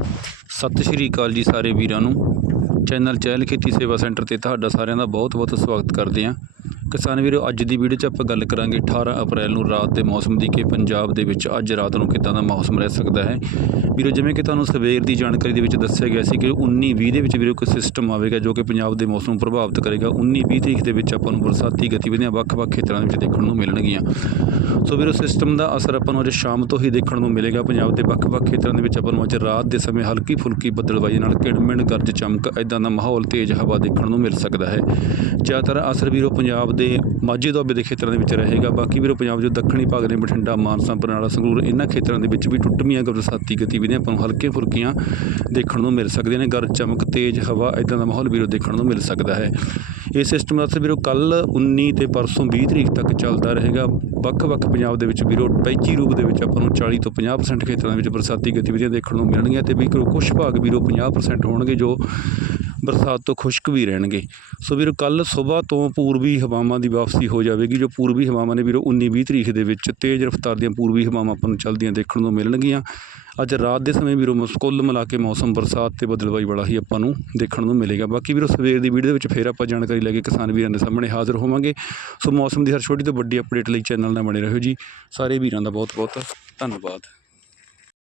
ਸਤਿ ਸ਼੍ਰੀ ਅਕਾਲ ਜੀ ਸਾਰੇ ਵੀਰਾਂ ਨੂੰ। ਚੈਨਲ ਚਹਿਲ ਖੇਤੀ ਸੇਵਾ ਸੈਂਟਰ ਤੇ ਤੁਹਾਡਾ ਸਾਰਿਆਂ ਦਾ ਬਹੁਤ-ਬਹੁਤ ਸਵਾਗਤ ਕਰਦੇ ਹਾਂ। ਕਿਸਾਨ ਵੀਰੋ, ਅੱਜ ਦੀ ਵੀਡੀਓ 'ਚ ਆਪਾਂ ਗੱਲ ਕਰਾਂਗੇ 18 ਅਪ੍ਰੈਲ ਨੂੰ ਰਾਤ ਦੇ ਮੌਸਮ ਦੀ ਕਿ ਪੰਜਾਬ ਦੇ ਵਿੱਚ ਅੱਜ ਰਾਤ ਨੂੰ ਕਿੱਦਾਂ ਦਾ ਮੌਸਮ ਰਹਿ ਸਕਦਾ ਹੈ। ਵੀਰੋ, ਜਿਵੇਂ ਕਿ ਤੁਹਾਨੂੰ ਸਵੇਰ ਦੀ ਜਾਣਕਾਰੀ ਦੇ ਵਿੱਚ ਦੱਸਿਆ ਗਿਆ ਸੀ ਕਿ 19-20 ਦੇ ਵਿੱਚ ਵੀਰੋ ਕੋਈ ਸਿਸਟਮ ਆਵੇਗਾ ਜੋ ਕਿ ਪੰਜਾਬ ਦੇ ਮੌਸਮ ਨੂੰ ਪ੍ਰਭਾਵਿਤ ਕਰੇਗਾ। 19-20 ਤਰੀਕ ਦੇ ਵਿੱਚ ਆਪਾਂ ਨੂੰ ਬਰਸਾਤੀ ਗਤੀਵਿਧੀਆਂ ਵੱਖ-ਵੱਖ ਖੇਤਰਾਂ ਦੇ ਵਿੱਚ ਦੇਖਣ ਨੂੰ ਮਿਲਣਗੀਆਂ। ਸੋ ਵੀਰੋ ਸਿਸਟਮ ਦਾ ਅਸਰ ਆਪਾਂ ਨੂੰ ਅੱਜ ਸ਼ਾਮ ਤੋਂ ਹੀ ਦੇਖਣ ਨੂੰ ਮਿਲੇਗਾ। ਪੰਜਾਬ ਦੇ ਵੱਖ-ਵੱਖ ਖੇਤਰਾਂ ਦੇ ਵਿੱਚ ਆਪਾਂ ਨੂੰ ਅੱਜ ਰਾਤ ਦੇ ਸਮੇਂ ਹਲਕੀ ਫੁਲਕੀ ਬੱਦਲਬਾਈ ਨਾਲ ਕਿੜਮਿੜ ਗਰਜ ਚਮਕ ਇਦਾਂ ਦਾ ਮਾਹੌਲ ਤੇਜ਼ ਹਵਾ ਦੇਖਣ ਨੂੰ ਮਿਲ ਸਕਦਾ ਹੈ। ਜ਼ਿਆਦਾਤਰ ਅਸਰ ਵੀਰੋ ਪੰਜਾਬ ਦੇ ਮਾਝੇ ਦੁਆਬੇ ਦੇ ਖੇਤਰਾਂ ਦੇ ਵਿੱਚ ਰਹੇਗਾ। ਬਾਕੀ ਵੀਰੋ, ਪੰਜਾਬ ਜੋ ਦੱਖਣੀ ਭਾਗ ਨੇ, ਬਠਿੰਡਾ, ਮਾਨਸਾ, ਬਰਨਾਲਾ, ਸੰਗਰੂਰ ਇਹਨਾਂ ਖੇਤਰਾਂ ਦੇ ਵਿੱਚ ਵੀ ਟੁੱਟਵੀਆਂ ਬਰਸਾਤੀ ਗਤੀਵਿਧੀਆਂ ਆਪਾਂ ਨੂੰ ਹਲਕੀਆਂ ਫੁਲਕੀਆਂ ਦੇਖਣ ਨੂੰ ਮਿਲ ਸਕਦੀਆਂ ਨੇ। ਗਰ ਚਮਕ, ਤੇਜ਼ ਹਵਾ ਇਦਾਂ ਦਾ ਮਾਹੌਲ ਵੀਰੋ ਦੇਖਣ ਨੂੰ ਮਿਲ ਸਕਦਾ ਹੈ। ਇਹ ਸਿਸਟਮ ਦਾ ਅਸਰ ਵੀਰੋ ਕੱਲ 19 ਤੇ ਪਰਸੋਂ 20 ਤਰੀਕ ਤੱਕ ਚੱਲਦਾ ਰਹੇਗਾ। ਵੱਖ-ਵੱਖ ਪੰਜਾਬ ਦੇ ਵਿੱਚ ਵੀਰੋ, ਪੈਚੀ ਰੂਪ ਦੇ ਵਿੱਚ ਆਪਾਂ ਨੂੰ 40 ਤੋਂ 50% ਖੇਤਰਾਂ ਦੇ ਵਿੱਚ ਬਰਸਾਤੀ ਗਤੀਵਿਧੀਆਂ ਦੇਖਣ ਨੂੰ ਮਿਲਣਗੀਆਂ ਤੇ ਵੀਰੋ ਕੁਝ ਭਾਗ ਵੀਰੋ 50% ਹੋਣਗੇ ਜੋ ਬਰਸਾਤ ਤੋਂ ਖੁਸ਼ਕ ਵੀ ਰਹਿਣਗੇ। ਸੋ ਵੀਰੋ ਕੱਲ ਸਵੇਰ ਤੋਂ ਪੂਰਬੀ ਹਵਾਵਾਂ ਦੀ ਵਾਪਸੀ ਹੋ ਜਾਵੇਗੀ, ਜੋ ਪੂਰਬੀ ਹਵਾਵਾਂ ਨੇ ਵੀਰੋ 19-20 ਤਰੀਕ ਦੇ ਵਿੱਚ ਤੇਜ਼ ਰਫ਼ਤਾਰ ਦੀਆਂ ਪੂਰਬੀ ਹਵਾਵਾਂ ਆਪਾਂ ਨੂੰ ਚੱਲਦੀਆਂ ਦੇਖਣ ਨੂੰ ਮਿਲਣਗੀਆਂ। ਅੱਜ ਰਾਤ ਦੇ ਸਮੇਂ ਵੀਰੋ, ਮਸ- ਕੁੱਲ ਮਿਲਾ ਕੇ ਮੌਸਮ ਬਰਸਾਤ ਤੇ ਬਦਲਵਾਈ ਵਾਲਾ ਹੀ ਆਪਾਂ ਨੂੰ ਦੇਖਣ ਨੂੰ ਮਿਲੇਗਾ। ਬਾਕੀ ਵੀਰੋ, ਸਵੇਰ ਦੀ ਵੀਡੀਓ ਦੇ ਵਿੱਚ ਫੇਰ ਆਪਾਂ ਜਾਣਕਾਰੀ ਲੈ ਕੇ ਕਿਸਾਨ ਵੀਰਾਂ ਦੇ ਸਾਹਮਣੇ ਹਾਜ਼ਰ ਹੋਵਾਂਗੇ। ਸੋ ਮੌਸਮ ਦੀ ਹਰ ਛੋਟੀ ਤੋਂ ਵੱਡੀ ਅਪਡੇਟ ਲਈ ਚੈਨਲ ਨਾਲ ਬਣੇ ਰਹੋ ਜੀ। ਸਾਰੇ ਵੀਰਾਂ ਦਾ ਬਹੁਤ ਬਹੁਤ ਧੰਨਵਾਦ।